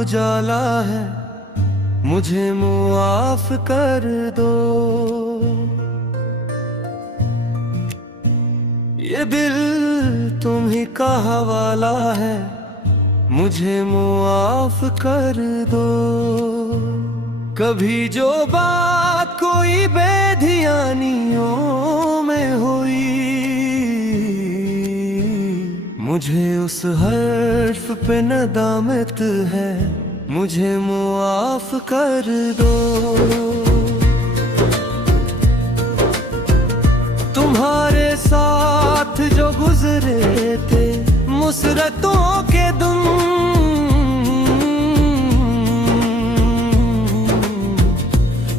उजाला है, मुझे मुआफ कर दो। ये दिल तुम ही का हवाला है, मुझे मुआफ कर दो। कभी जो बात कोई बेधियानियों में हुई, मुझे उस हर्फ पे नदामत है, मुझे मुआफ कर दो। तुम्हारे साथ जो गुजरे थे मुसरतों के दिन,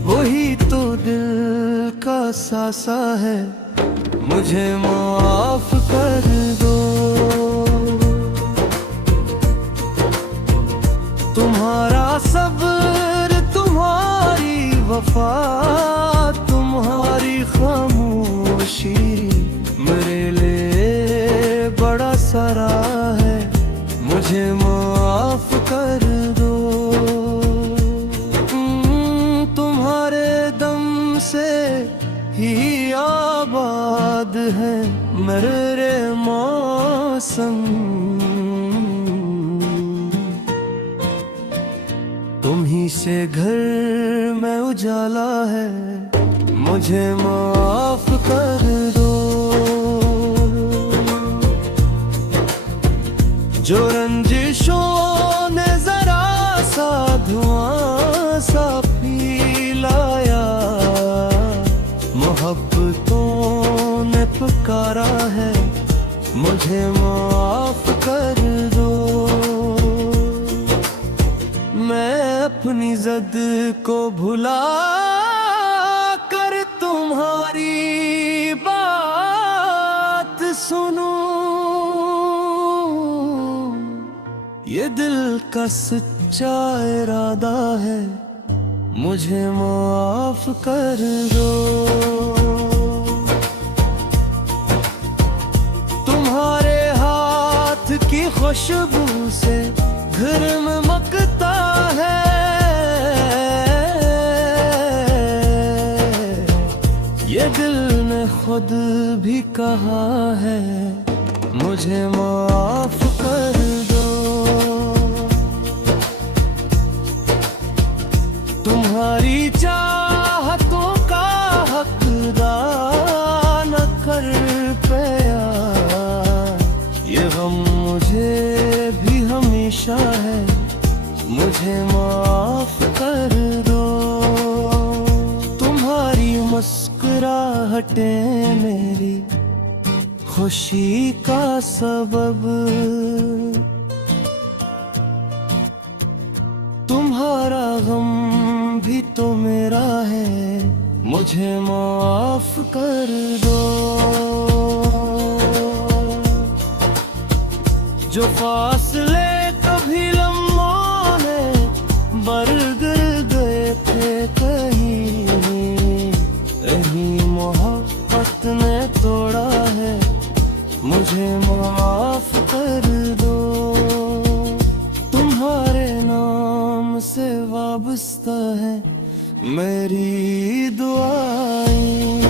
वही तो दिल का सासा है, मुझे माफ कर दो। तुम्हारा सब्र, तुम्हारी वफा, तुम्हारी खामोशी मेरे लिए बड़ा सारा है, मुझे माफ कर दो। तुम्हारे दम से ही आबाद है मेरे मौसम, तुम ही से घर में उजाला है, मुझे माफ कर दो। जो रंजिशों ने जरा सा धुआं सा फैलाया, मोहब्बतों ने पुकारा है, मुझे माफ कर दो। मैं अपनी जिद को भुला कर तुम्हारी बात सुनूं, ये दिल का सच्चा इरादा है, मुझे माफ कर दो। तुम्हारे हाथ की खुशबू से घर में मकता है, ये दिल ने खुद भी कहा है, मुझे माफ कर दो। तुम्हारी चाहतों का हकदार न कर पाया, ये गम मुझे भी हमेशा है, मुझे माफ कर दो। तुम्हारी मुस्कुराहटें मेरी खुशी का सबब, तुम्हारा गम भी तो मेरा है, मुझे माफ कर दो। जो फासले कभी लम्हों ने बरगल गए थे कहीं, यही मोहब्बत ने तोड़ा है, मुझे माफ कर दो। तुम्हारे नाम से वाबस्ता है मेरी दुआएं,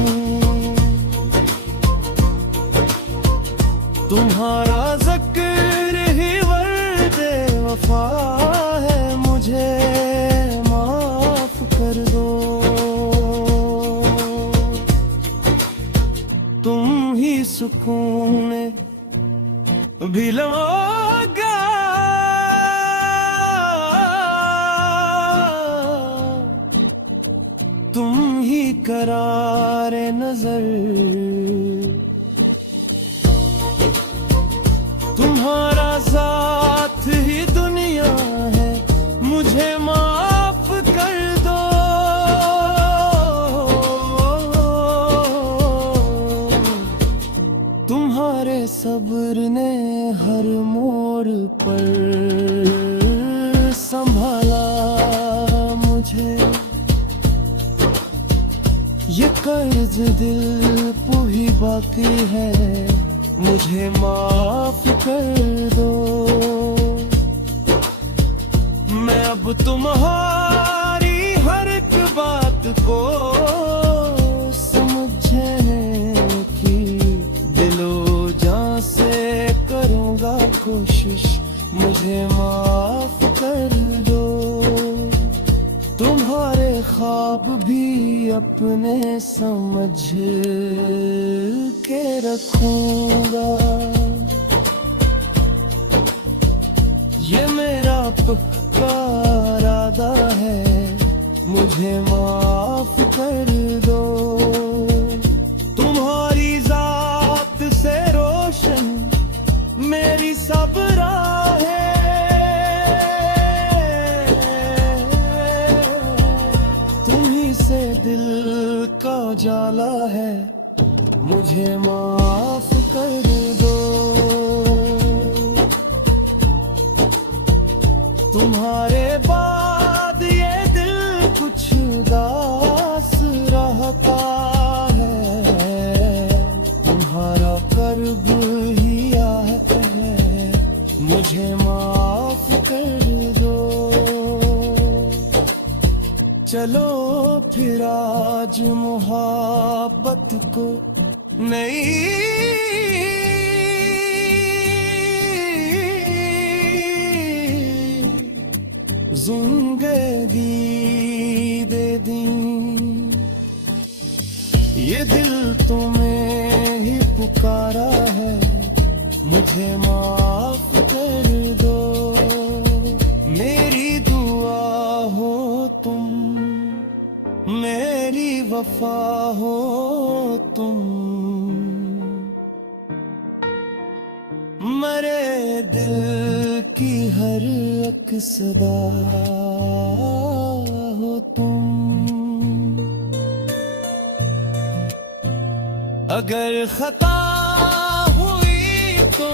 तुम्हारा ज़िक्र ही वर्दे वफा है, मुझे माफ कर दो। तुम ही सुकून भी लोगा, तुम ही करारे नजर, तुम्हारा साथ ही दुनिया है, मुझे माफ कर दो। तुम्हारे सब्र ने हर मोड़ पर संभाला मुझे, ये कर्ज दिल पे ही बाकी है, मुझे माफ कर दो। अब तुम्हारी हर एक बात को समझने की दिलो जान से करूँगा कोशिश, मुझे माफ कर दो। तुम्हारे ख्वाब भी अपने समझ के रखूंगा। ये मेरा पक्का इरादा है, मुझे माफ कर दो। तुम्हारी जात से रोशन मेरी सब राहें, तुम्ही से दिल का जाला है, मुझे माफ कर दो। तुम्हारे बाद ये दिल कुछ उदास रहता है, तुम्हारा कर्ब ही है, मुझे माफ कर दो। चलो फिर आज मोहब्बत को नई जिंदगी दे दी। ये दिल तुम्हें ही पुकारा है, मुझे माफ कर दो। मेरी दुआ हो तुम, मेरी वफा हो तुम, मरे दिल की हर एक सदा हो तुम। अगर खता हुई तो